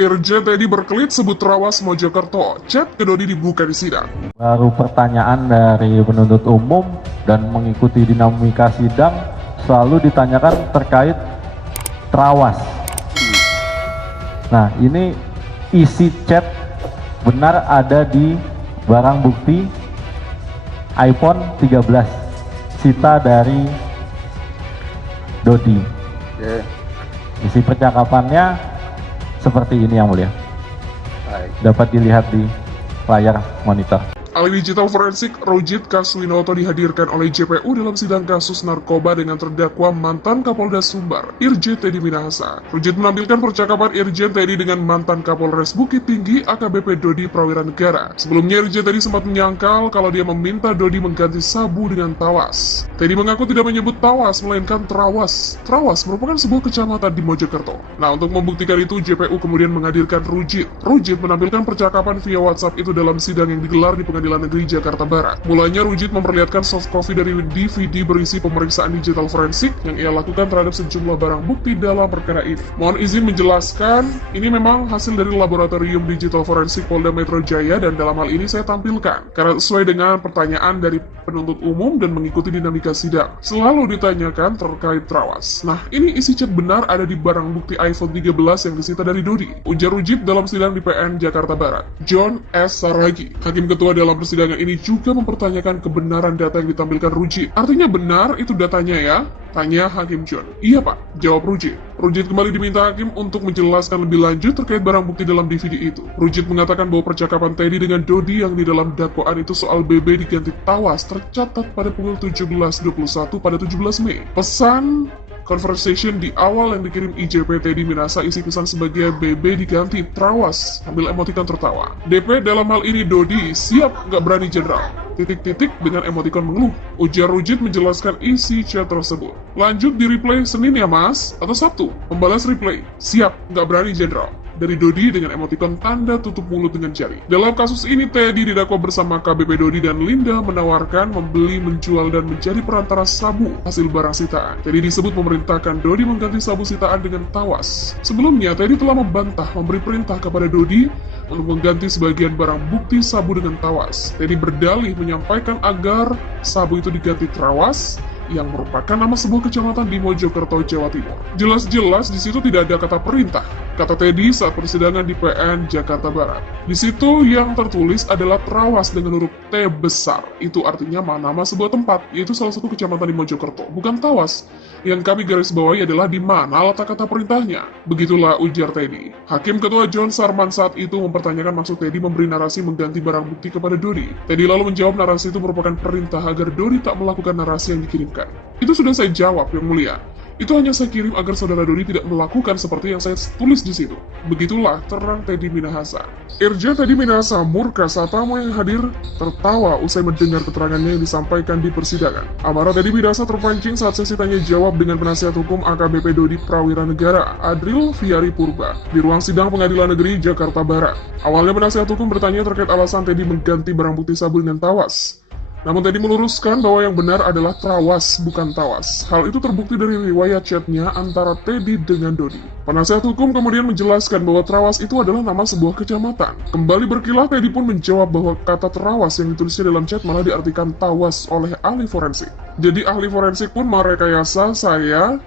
Irjen Teddy berkelit sebut Trawas Mojokerto, chat ke Dodi dibuka di sidang. Baru pertanyaan dari penuntut umum dan mengikuti dinamika sidang selalu ditanyakan terkait Trawas. Nah, ini isi chat benar ada di barang bukti iPhone 13 sita dari Dodi. Isi percakapannya seperti ini yang mulia. Dapat dilihat di layar monitor. Ahli digital forensik Rujit Kaswinoto dihadirkan oleh JPU dalam sidang kasus narkoba dengan terdakwa mantan Kapolda Sumbar, Irjen Teddy Minahasa. Rujit menampilkan percakapan Irjen Teddy dengan mantan Kapolres Bukit Tinggi AKBP Dodi Prawiranegara. Sebelumnya Irjen Teddy sempat menyangkal kalau dia meminta Dodi mengganti sabu dengan tawas. Teddy mengaku tidak menyebut tawas, melainkan Trawas. Trawas merupakan sebuah kecamatan di Mojokerto. Nah, untuk membuktikan itu, JPU kemudian menghadirkan Rujit. Rujit menampilkan percakapan via WhatsApp itu dalam sidang yang digelar di Pengadilan Negeri Jakarta Barat. Mulanya Rujit memperlihatkan soft copy dari DVD berisi pemeriksaan digital forensik yang ia lakukan terhadap sejumlah barang bukti dalam perkara ini. Mohon izin menjelaskan, ini memang hasil dari laboratorium digital forensik Polda Metro Jaya dan dalam hal ini saya tampilkan karena sesuai dengan pertanyaan dari penuntut umum dan mengikuti dinamika sidang. Selalu ditanyakan terkait Trawas. Nah, ini isi chat benar ada di barang bukti iPhone 13 yang disita dari Dodi. Ujar Rujit dalam sidang di PN Jakarta Barat. John S. Saragi, hakim ketua dalam persidangan ini juga mempertanyakan kebenaran data yang ditampilkan Rujit. Artinya benar itu datanya ya? Tanya Hakim John. Iya Pak, jawab Rujit. Rujit kembali diminta hakim untuk menjelaskan lebih lanjut terkait barang bukti dalam DVD itu. Rujit mengatakan bahwa percakapan Teddy dengan Dodi yang di dalam dakwaan itu soal BB diganti tawas tercatat pada pukul 17.21 pada 17 Mei. Pesan conversation di awal yang dikirim IJP Teddy Minahasa isi pesan sebagai BB diganti Trawas sambil emotikon tertawa. DP dalam hal ini Dodi siap nggak berani jenderal. Titik-titik dengan emotikon mengeluh. Ujar Rujit menjelaskan isi chat tersebut. Lanjut di replay Senin ya mas? Atau Sabtu? Membalas replay. Siap nggak berani jenderal. Dari Dodi dengan emotikon tanda tutup mulut dengan jari. Dalam kasus ini, Teddy didakwa bersama KBP Dodi dan Linda menawarkan, membeli, menjual, dan menjadi perantara sabu hasil barang sitaan. Teddy disebut memerintahkan Dodi mengganti sabu sitaan dengan tawas. Sebelumnya, Teddy telah membantah memberi perintah kepada Dodi untuk mengganti sebagian barang bukti sabu dengan tawas. Teddy berdalih menyampaikan agar sabu itu diganti Trawas, yang merupakan nama sebuah kecamatan di Mojokerto, Jawa Timur. Jelas-jelas di situ tidak ada kata perintah, kata Teddy saat persidangan di PN Jakarta Barat. Di situ yang tertulis adalah Trawas dengan huruf T besar. Itu artinya nama sebuah tempat, yaitu salah satu kecamatan di Mojokerto, bukan Tawas. Yang kami garis bawahi adalah di mana letak kata perintahnya. Begitulah ujar Teddy. Hakim Ketua John Sarman saat itu mempertanyakan maksud Teddy memberi narasi mengganti barang bukti kepada Dodi. Teddy lalu menjawab narasi itu merupakan perintah agar Dodi tak melakukan narasi yang dikirimkan. Itu sudah saya jawab, Yang Mulia. Itu hanya saya kirim agar saudara Dodi tidak melakukan seperti yang saya tulis di situ. Begitulah terang Teddy Minahasa. Irjen Teddy Minahasa murka saat tamu yang hadir tertawa usai mendengar keterangannya yang disampaikan di persidangan. Amarah Teddy Minahasa terpancing saat sesi tanya jawab dengan penasihat hukum AKBP Dodi Prawiranegara, Adril Fiari Purba, di ruang sidang Pengadilan Negeri Jakarta Barat. Awalnya penasihat hukum bertanya terkait alasan Teddy mengganti barang bukti sabu dengan tawas. Namun Teddy meluruskan bahwa yang benar adalah Trawas, bukan tawas. Hal itu terbukti dari riwayat chatnya antara Teddy dengan Dodi. Penasihat hukum kemudian menjelaskan bahwa Trawas itu adalah nama sebuah kecamatan. Kembali berkilah, Teddy pun menjawab bahwa kata Trawas yang ditulisnya dalam chat malah diartikan tawas oleh ahli forensik. Jadi ahli forensik pun merekayasa saya,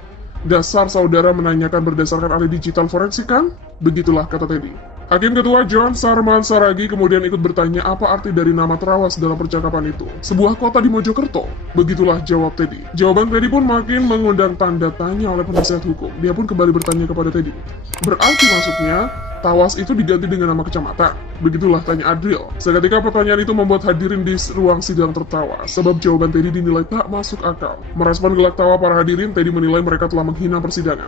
dasar saudara menanyakan berdasarkan ahli digital forensik kan? Begitulah kata Teddy. Hakim Ketua John Sarman Saragi kemudian ikut bertanya apa arti dari nama Trawas dalam percakapan itu. Sebuah kota di Mojokerto. Begitulah jawab Teddy. Jawaban Teddy pun makin mengundang tanda tanya oleh penasihat hukum. Dia pun kembali bertanya kepada Teddy. Berarti maksudnya, Tawas itu diganti dengan nama kecamatan. Begitulah tanya Adril. Seketika pertanyaan itu membuat hadirin di ruang sidang tertawa, sebab jawaban Teddy dinilai tak masuk akal. Merespon gelak tawa para hadirin, Teddy menilai mereka telah menghina persidangan.